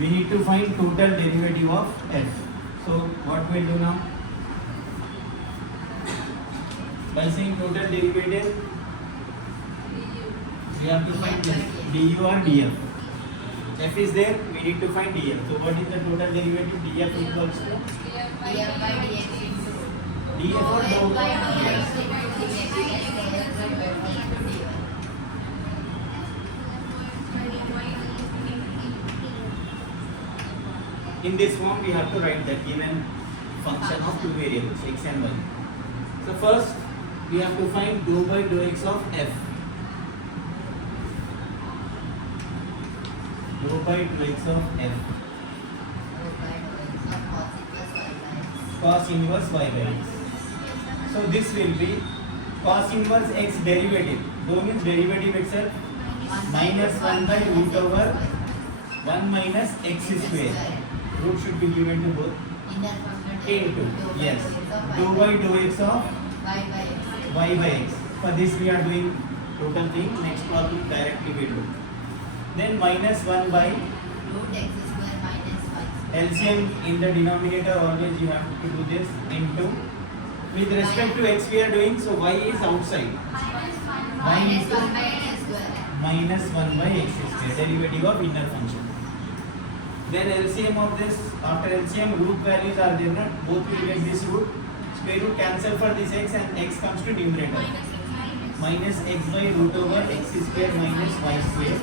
we need to find total derivative of f. So what we'll do now? By saying total derivative, we have to find this du or df. F is there, we need to find df. So what is the total derivative? Df equals to df by dx into df or dou by dx. In this form, we have to write the given function of two variables x and y. So first, we have to find dou by dou x of f. Dou by dou x of f. Cos inverse y by x. So this will be cos inverse x derivative. Dou means derivative itself minus 1 by root over 1 minus x square. Root should be given to both. Into yes. Dou by dou x of y by x. For this we are doing total thing. Next problem directly we do. Then minus 1 by root x square minus y square. LCM in the denominator, always you have to do this into. With respect to x we are doing, so y is outside. Y Minus into 1 by x square. minus 1 by x square, derivative of inner function. Then LCM of this, after LCM root values are there, not both will get this root. Square root cancel for this x and x comes to numerator. Minus x by root over x square minus y square.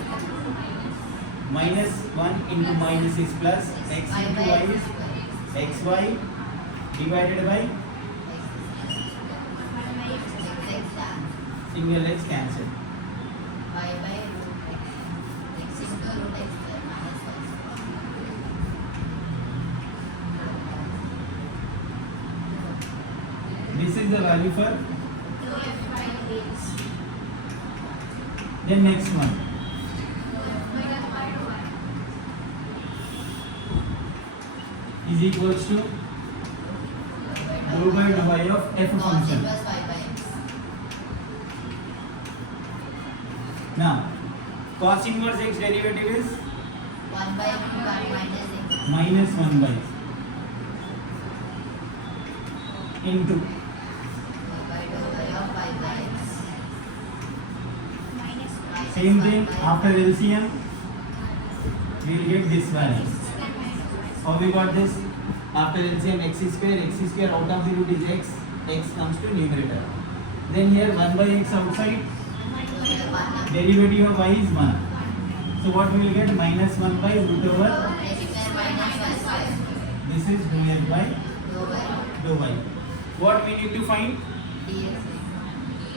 Minus 1 into minus is plus, x into y is xy divided by single x cancel. Y by root x. X into root x square minus y square. This is the value for. Then next one. Is equals to dou by dou y of f Cos function. inverse y by x. Now, cos inverse x derivative is 1 by 1 minus x. minus 1 by into Dou by dou y of y by x. same thing after LCM we will get this value. How we got this? After LCM x square out of the root is x comes to numerator. Then here 1 by x outside, derivative of y is 1. So what we will get? Minus 1 by root over, X square minus y square. this is dou x by Dou by dou y. What we need to find? dx.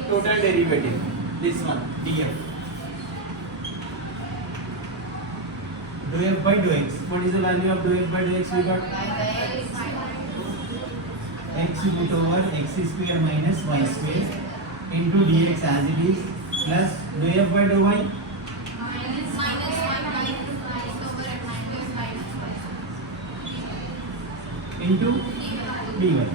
Total derivative. This one, df. Dou f by dou x. What is the value of dou f by dou x we got? Y by x. X root over x square minus y square into dx as it is plus dou f by dou y into dy.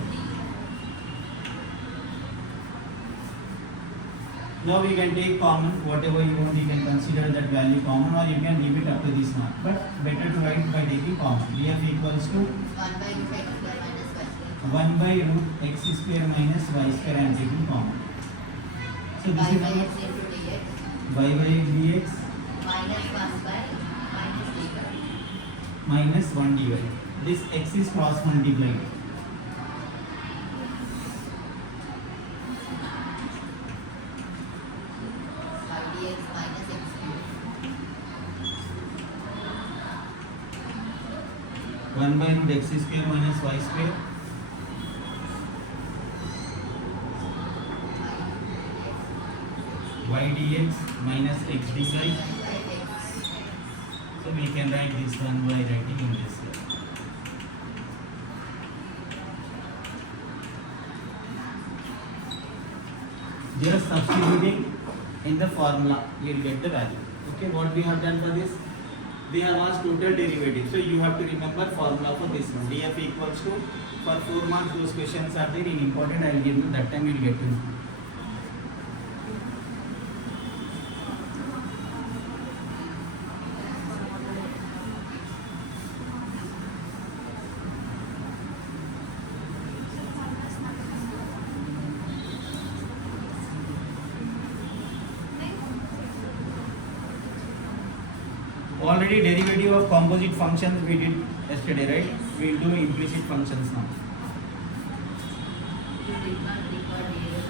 Now we can take common, whatever you want, you can consider that value common or you can leave it up to this mark. But better to write by taking common. df equals to 1 by root x square minus y square. 1 by root x square minus y square I am taking common. So this Y is by our x into dx. y by x dx Minus 1 by minus dy. minus 1 dy. This x is cross multiplied. Y dx minus x cube. 1 by root x square minus y square y dx minus x dy. So we can write this one by writing in this way. Just substituting in the formula, you will get the value. Okay, what we have done for this? We have asked total derivative. So you have to remember formula for this one. df equals to, for 4 marks those questions are there in important, I will give you that time you will get to know. already derivative of composite functions we did yesterday, right? We will do implicit functions now. You did not record here.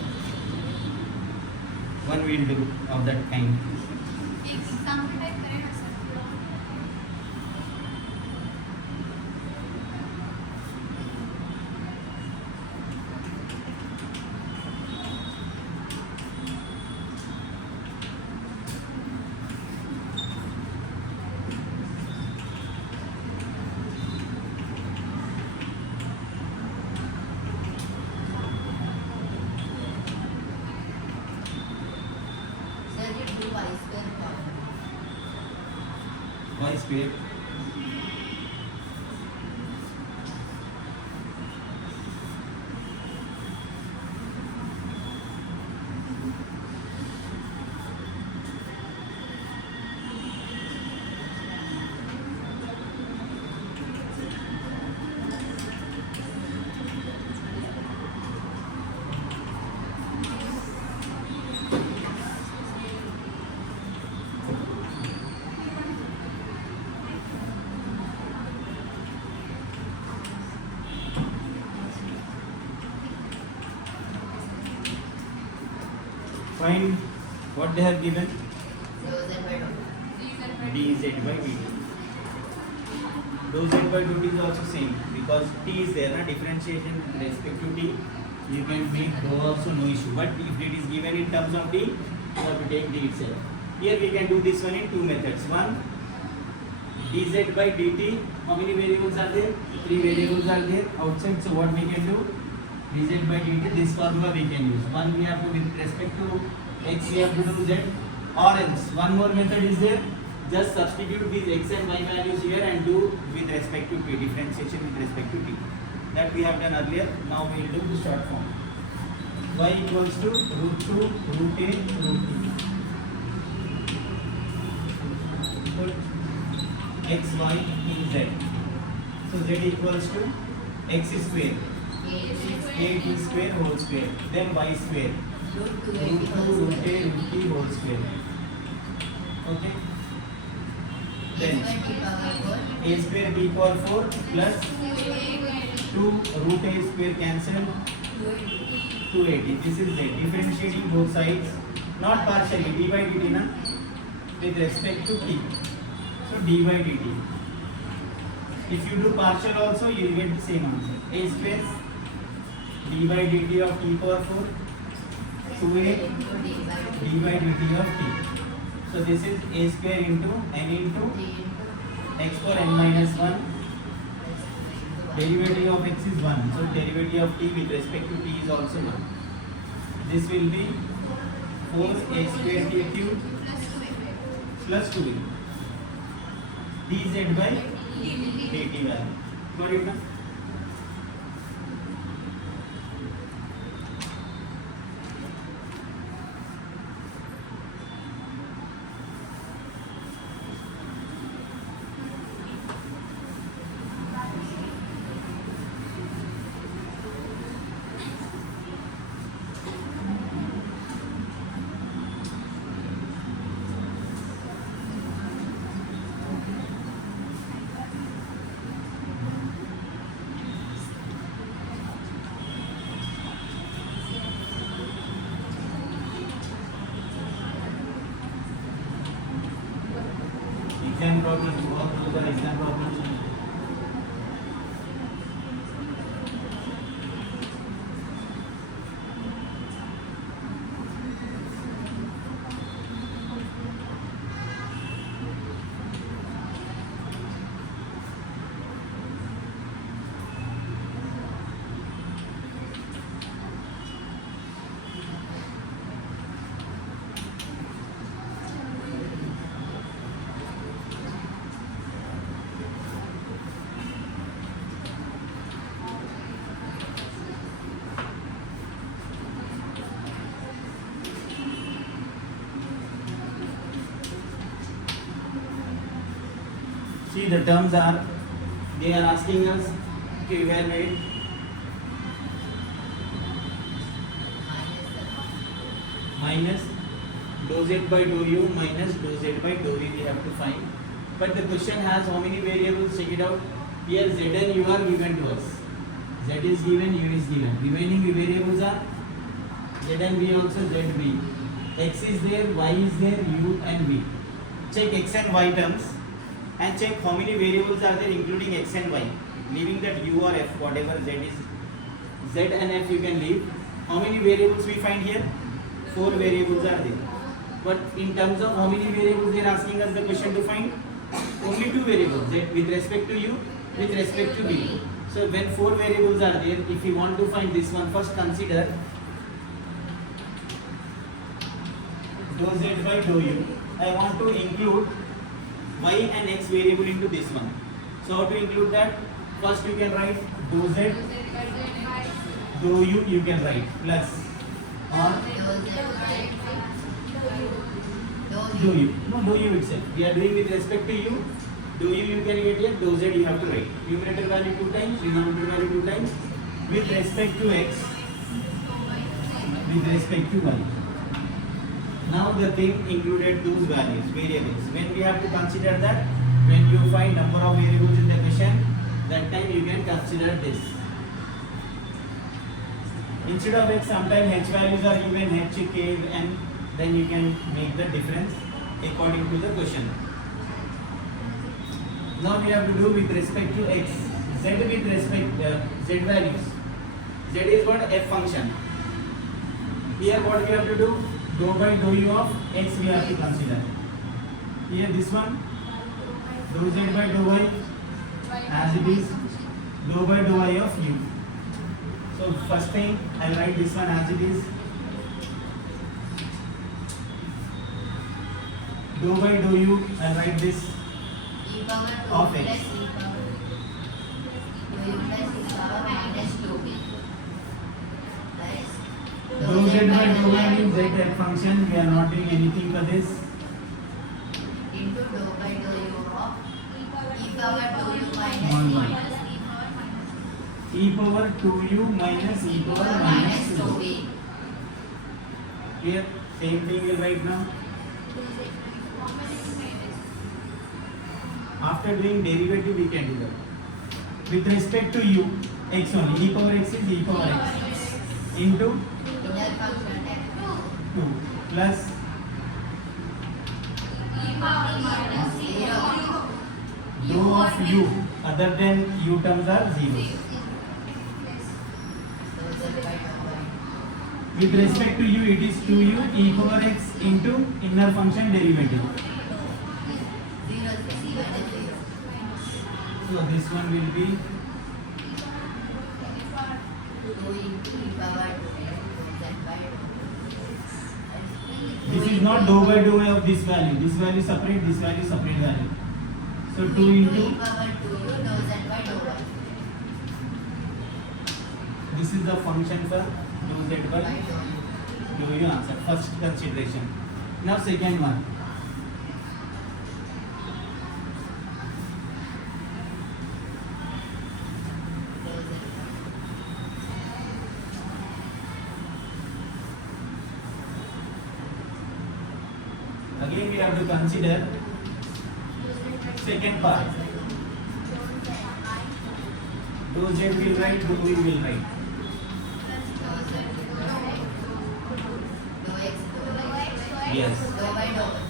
One we will do of that kind. Exam पे type करें ना sir. Sir, you do y square power. Y square. Find what they have given. Dou z by dou t. dz by dt. Dou z by dt is also same because t is there, na differentiation with respect to t. You can make dou also, no issue. But if it is given in terms of t, you have to take d itself. Here we can do this one in two methods. One, dz by dt. How many variables are there? 3 variables are there outside. So what we can do? dz by dt. This formula we can use. One we have to with respect to x we have to do z, or else one more method is there. Just substitute these x and y values here and do with respect to t, differentiation with respect to t. That we have done earlier. Now we will do the short form. Y equals to root 2 root a root t. Put x y in z. So z equals to x square, a t square whole square, then y square, Root 2 root 2 root a root t whole square. Okay. Then a square b power 4 plus 2 root a square cancel 280. This is z. Differentiating both sides, not partially, d by dt na, with respect to t. So d by dt. If you do partial also, you will get the same answer. A square d by dt of t power 4 2a d by dt of t. So this is a square into n into x power n minus 1. Derivative of x is 1. So derivative of t with respect to t is also 1. This will be 4a square t cube plus 2a dz by dt value. Got it now? Exam problems, what those are exam problems? See, the terms are, they are asking us to evaluate minus dou z by dou u minus dou z by dou v we have to find. But the question has how many variables? Check it out. Here z and u are given to us. Z is given, u is given. Remaining variables are z and v also, z, v. X is there, y is there, u and v. Check x and y terms and check how many variables are there including x and y. Leaving that u or f, whatever z is. Z and f you can leave. How many variables we find here? 4 variables are there. But in terms of how many variables they are asking us the question to find? Only 2 variables. Z with respect to u, with respect to v. So when 4 variables are there, if you want to find this one, first consider dou z by dou u. I want to include y and x variable into this one. So how to include that? First you can write dou z, dou u you can write plus or dou u. No, dou u itself. We are doing with respect to u. Dou u you can get here, dou z you have to write. Numerator value 2 times, denominator value 2 times. With respect to x, with respect to y. Now the thing included those values, variables. When we have to consider that, when you find number of variables in the question, that time you can consider this. Instead of x, sometimes h values are given, h, k, and then you can make the difference according to the question. Now we have to do with respect to x, z with respect z values. Z is what? F function. Here what we have to do? Dou by dou u of x we have to consider. Here this one, dou z by dou y as it is, dou by dou y of u. So first thing I will write this one as it is. Dou by dou u I will write this of x. Dou z by dou y means z f function. We are not doing anything for this. Into dou by dou u of e power 2u One, one. minus E power 2u minus e power minus 2. 2v. Here same thing we will write now. After doing derivative we can do that. With respect to u, x only. E power x is e power x into Inner function 2 plus dou of u other than u terms are zeros. With respect to u it is 2u e power x into inner function derivative. So this one will be 2 into e power 2 this is not dou by dou y of this value. This value separate, this value separate value. So 2 into e power 2u dou z by dou y. this is the function for dou z by dou u answer. First consideration. Now second one. Again we have to consider second part. Dou z will write, dou v will write. Dou x dou y. Yes. Dou by dou y.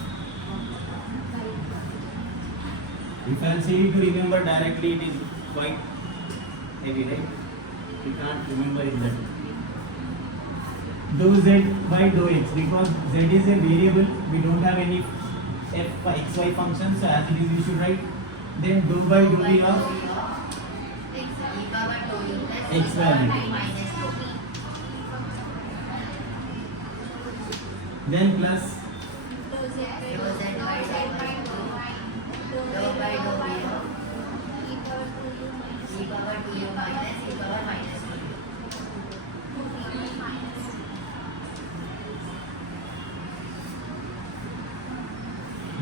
If I am saying to remember directly, it is quite heavy, right? We can't remember in that. Dou z by dou x, because z is a variable, we don't have any f x y functions, so as it is we should write. Then dou by dou v of X e power 2u plus X e power value. minus 2v. then plus Dou z by dou y. Dou by dou v of e power 2u minus e power minus 2v.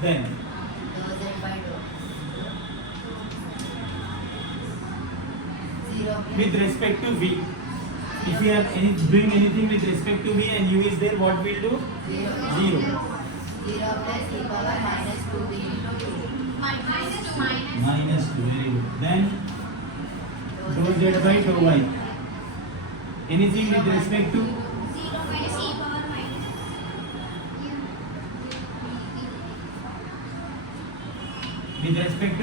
then Dou z by dou. 0 plus with respect to v. If we are doing anything with respect to v and u is there, what we'll do? 0 0. 0 plus e power minus 2v into 2. minus 2. Very good. Then dou z by dou y. Anything with respect to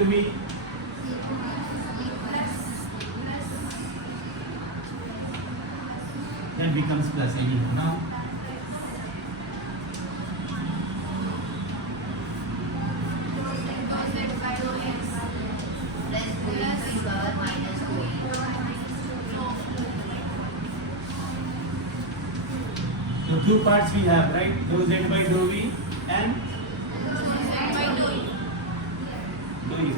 v? That becomes plus anyhow. Now plus 2 into e power minus 2. so two parts we have, right? Dou z by dou v and dou u.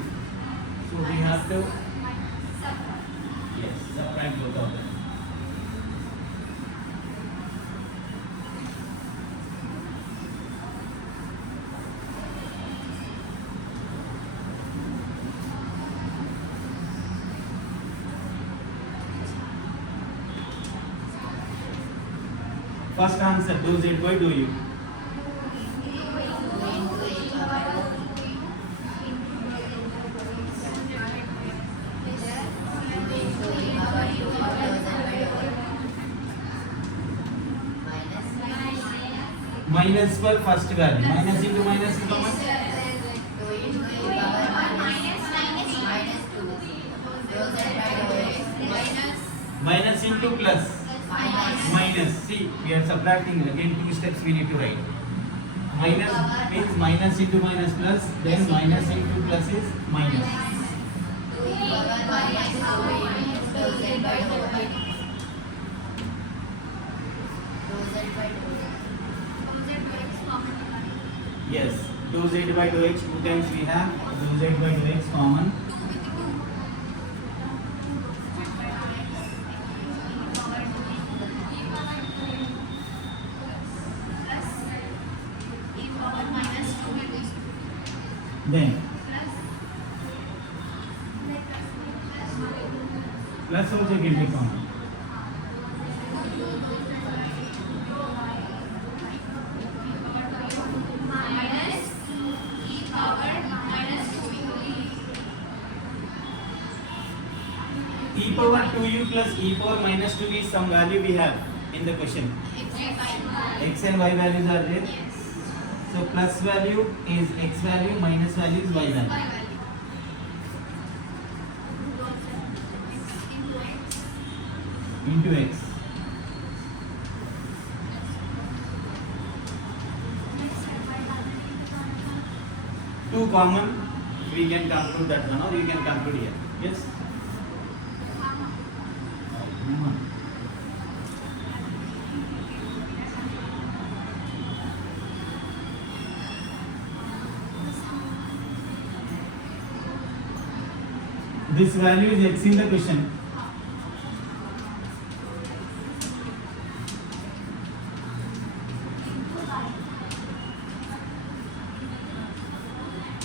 So we have to subtract both of them. First answer dou z by dou u. 2 into e power Minus for first value. Minus into minus is how much? 2 into e power minus 2. Dou z by dou x Minus into plus. Minus. See, we are subtracting again. Two steps we need to write. Minus means minus into minus plus. Then minus into plus is minus. 2 e power minus 2 into dou z by dou y. Dou z by dou y. Yes. Dou z by dou x. Two times we have dou z by dou x common. Then plus also can be common. E power 2u plus e power minus 2 is some value we have in the question. X and y values are there. So plus value is x value, minus value is y value. Into x. Two common, we can conclude that one or you can conclude here. Yes? This value is x in the question.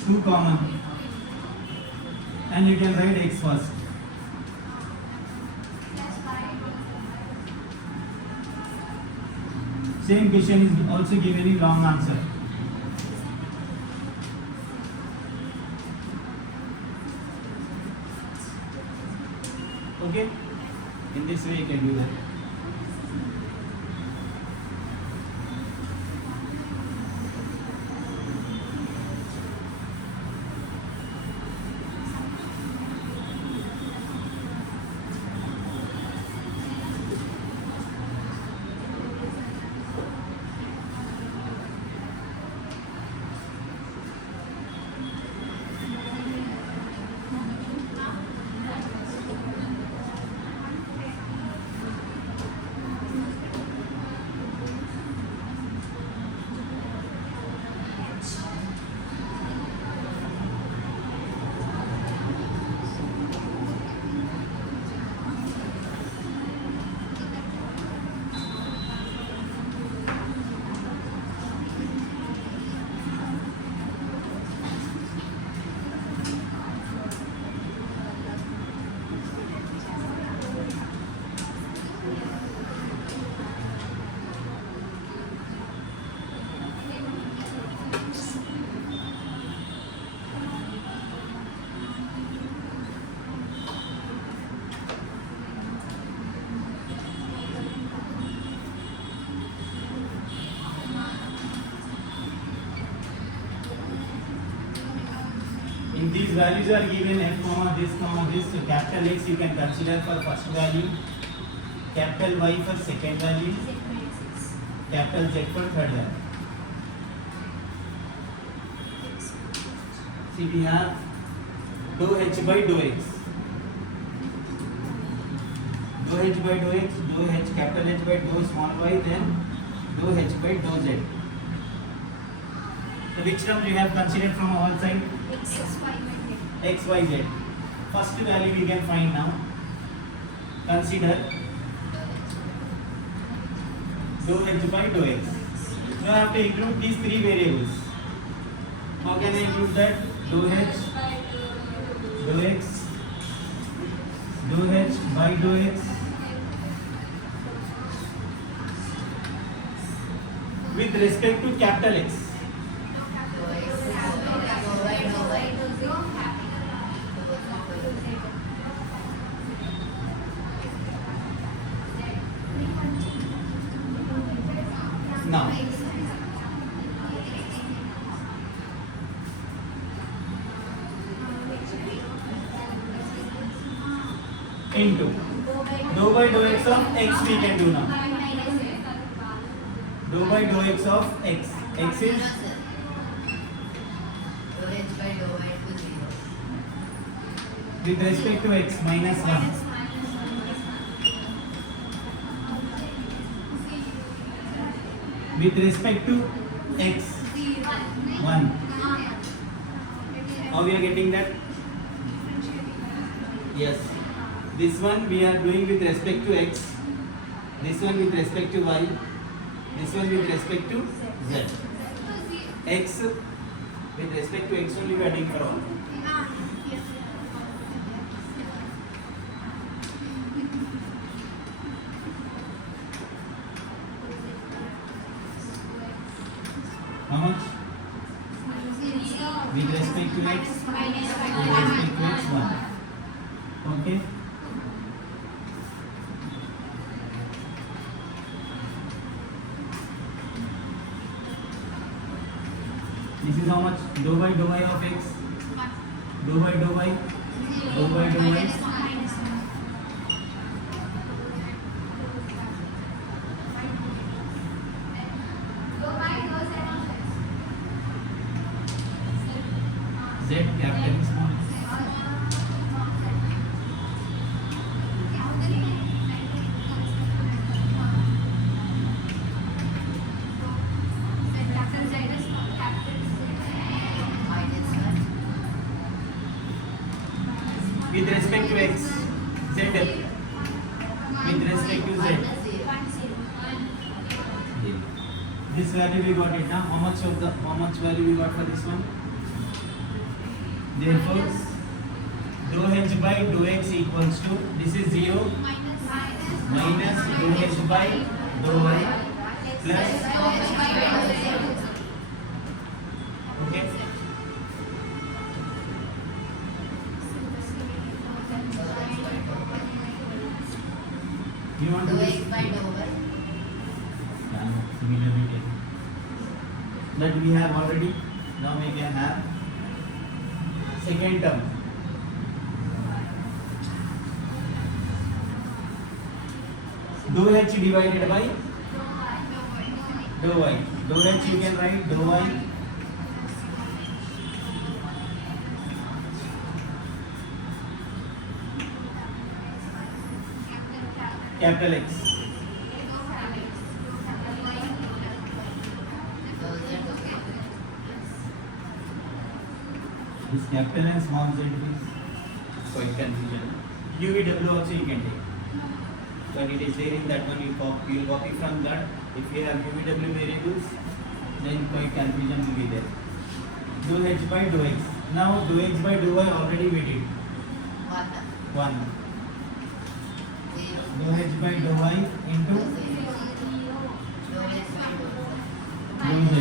Two common, and you can write x first. Same question is also given in wrong answer. Okay, in this way you can do that. these values are given f comma this, so capital X you can consider for first value, capital Y for second value, capital Z for third value. See, we have dou h by dou x, dou h by dou x, dou h capital H by dou small y, then dou h by dou z. So which term you have considered from all side? X, Y, Z. First value we can find now. Consider dou h by dou x. Now I have to include these three variables. How can I include that? Dou h, dou x, dou h by dou x with respect to capital X. Now, into dou by dou x of x we can do now. Dou by dou x of x. X is dou h by dou y to 0. with respect to x minus 1. With respect to x 1. How we are getting that? Yes. This one we are doing with respect to x. This one with respect to y. This one with respect to z. X with respect to x only we are doing for all. How much? With respect to x, with respect to x 1. Okay. This is how much? Dou by dou y of x, dou by dou y, dou by dou y. Z capital small. With respect to x, z. With respect to z. This value we got it now. How much value we got for this one? Therefore, dou h by dou x equals to, this is 0 minus dou h by dou y plus, okay. You want to dou this? x by dou y. Similarly, that we have already. Now we can have second term. Dou h divided by dou y. Dou h you can write dou y capital X. This capital and small z is quite confusion. UVW also you can take, but it is there in that one. You copy from that. If you have UVW variables, then quite confusion will be there. Dou h by dou x. Now dou h by dou y already we did 1. Dou h by dou y into dou z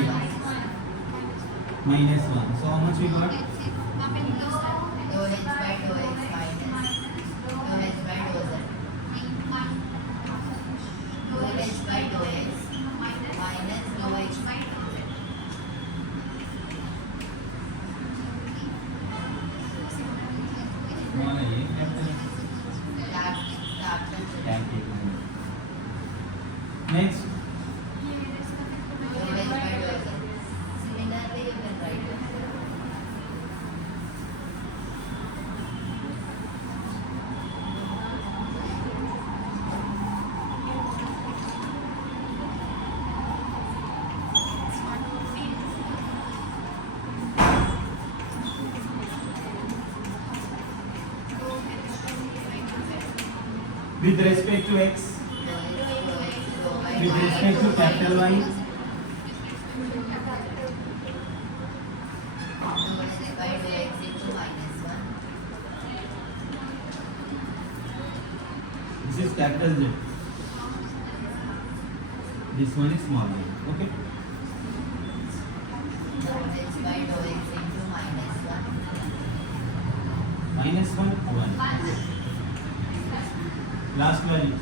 minus 1. So how much we got? dou h by dou x minus dou h by dou z. Dou h by dou x minus dou h by dou z. tan theta. Next, Dou H by dou L. Similarly, you can write it. with respect to x, with respect to capital Y, this is capital Z. This one is small z. Okay. Minus 1, 1. Last value.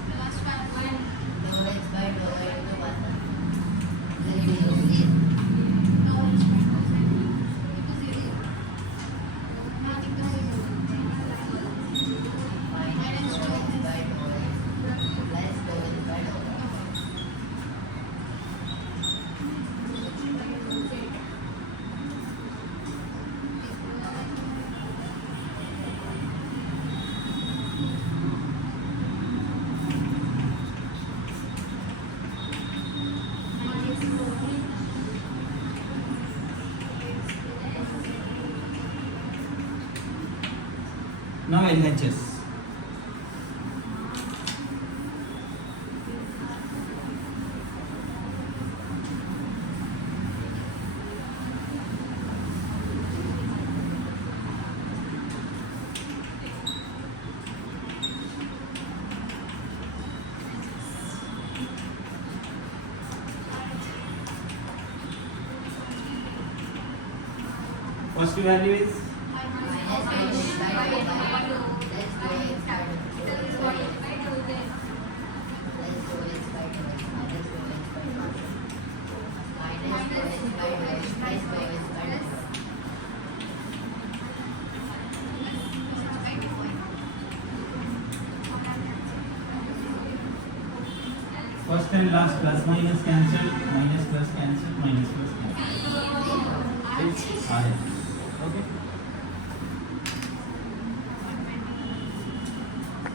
Now LHS. First value is first and last plus minus cancel, minus plus cancel, minus plus cancel. It's I. Okay.